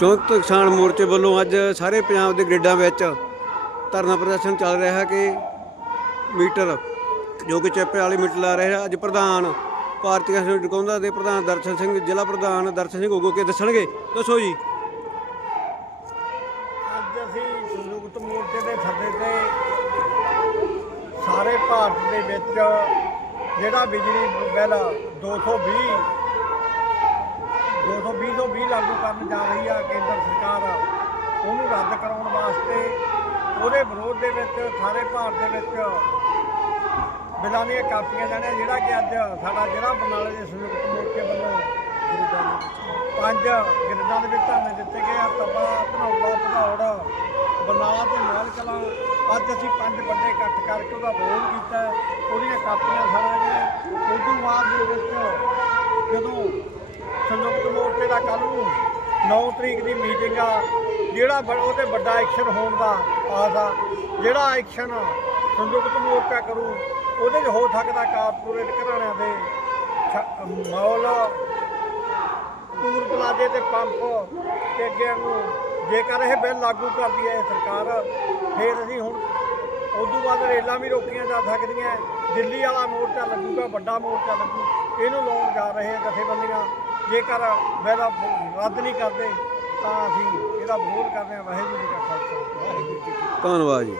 ਸੰਯੁਕਤ ਕਿਸਾਨ ਮੋਰਚੇ ਵੱਲੋਂ ਅੱਜ ਸਾਰੇ ਪੰਜਾਬ ਦੇ ਗ੍ਰਿਡਾਂ ਵਿੱਚ ਧਰਨਾ ਪ੍ਰਦਰਸ਼ਨ ਚੱਲ ਰਿਹਾ ਹੈ ਕਿ ਮੀਟਰ ਜੋ ਕਿ ਚੈਪੇ ਵਾਲੇ ਮੀਟਰ ਲਾ ਰਹੇ ਅੱਜ ਪ੍ਰਧਾਨ ਭਾਰਤੀ ਕਿਸਾਨ ਟਿਕਾਉਂਦਾ ਦੇ ਪ੍ਰਧਾਨ ਦਰਸ਼ਨ ਸਿੰਘ, ਜ਼ਿਲ੍ਹਾ ਪ੍ਰਧਾਨ ਦਰਸ਼ਨ ਸਿੰਘ ਉਗੋ ਕੇ ਦੱਸਣਗੇ। ਦੱਸੋ ਜੀ। ਅੱਜ ਅਸੀਂ ਸੰਯੁਕਤ ਮੋਰਚੇ ਦੇ ਸੱਦੇ ਤੇ ਸਾਰੇ ਭਾਰਤ ਦੇ ਵਿੱਚ ਜਿਹੜਾ ਬਿਜਲੀ ਬਿੱਲ 220 220 ਤੋਂ 20 ਲਾਗੂ ਕਰਨ ਜਾ ਰਹੀ ਆ ਕੇਂਦਰ ਸਰਕਾਰ। ਉਹਨੂੰ ਰੱਦ ਕਰਾਉਣ ਵਾਸਤੇ ਉਹਦੇ ਵਿਰੋਧ ਦੇ ਵਿੱਚ, ਸਾਰੇ ਭਾਰਤ ਦੇ ਵਿੱਚ ਬਿੱਲਾਂ ਦੀਆਂ ਕਾਪੀਆਂ ਜਾਣੀਆਂ, ਜਿਹੜਾ ਕਿ ਅੱਜ ਸਾਡਾ ਜ਼ਿਲ੍ਹਾ ਬਰਨਾਲੇ ਦੇ ਸੰਯੁਕਤ ਮੋਰਚੇ ਵੱਲੋਂ ਪੰਜ ਗ੍ਰਿਡਾਂ ਦੇ ਵਿੱਚ ਧਰਨੇ ਦਿੱਤੇ ਗਏ ਆ, ਤਪਾ ਧਨੌਲਾ ਭਦੌੜ, ਬਰਨਾਲਾ ਤੇ ਮਾਲ ਕਲਾਂ। ਅੱਜ ਅਸੀਂ ਪੰਜ ਵੱਡੇ ਇਕੱਠ ਕਰਕੇ ਉਹਦਾ ਵਿਰੋਧ ਕੀਤਾ। ਉਹਦੀਆਂ ਕਾਪੀਆਂ ਸਾਰਾਂਗੇ ਉਸ ਤੋਂ ਬਾਅਦ ਦੇ ਵਿੱਚ ਜਦੋਂ ਸੰਯੁਕਤ ਮੋਰਚੇ ਕੱਲ ਨੂੰ 9 ਤਰੀਕ ਦੀ ਮੀਟਿੰਗ ਆ, ਜਿਹੜਾ ਉਹ ਤੇ ਵੱਡਾ ਐਕਸ਼ਨ ਹੋਣ ਦਾ ਆਸ ਆ, ਜਿਹੜਾ ਐਕਸ਼ਨ ਸੰਯੁਕਤ ਮੋਰਚਾ ਕਰੂ, ਉਹਦੇ 'ਚ ਹੋ ਸਕਦਾ ਕਾਰਪੋਰੇਟ ਘਰਾਣਿਆਂ ਦੇ ਛ- ਮੌਲ ਟੂਰ ਪਲਾਜ਼ੇ ਤੇ ਪੰਪ ਤੇ ਅੱਗੇ ਨੂੰ, ਜੇਕਰ ਇਹ ਬਿੱਲ ਲਾਗੂ ਕਰਦੀ ਹੈ ਸਰਕਾਰ, ਫਿਰ ਅਸੀਂ ਹੁਣ ਉਦੋਂ ਬਾਅਦ ਰੇਲਾਂ ਵੀ ਰੋਕੀਆਂ ਜਾ ਸਕਦੀਆਂ, ਦਿੱਲੀ ਵਾਲਾ ਮੋਰਚਾ ਲੱਗੂਗਾ, ਵੱਡਾ ਮੋਰਚਾ ਲੱਗੂ, ਇਹਨੂੰ ਲਾਉਣ ਜਾ ਰਹੇ ਆ ਜਥੇਬੰਦੀਆਂ। ਜੇਕਰ ਬਿੱਲ ਰੱਦ ਨਹੀਂ ਕਰਦੇ, ਤਾਂ ਅਸੀਂ ਇਹਦਾ ਵਿਰੋਧ ਕਰਦੇ ਹਾਂ। ਵਾਹਿਗੁਰੂ ਜੀ ਕਾ ਖਾਲਸਾ। ਵਾਹਿਗੁਰੂ ਜੀ ਕੀ ਫਤਿਹ ਧੰਨਵਾਦ ਜੀ।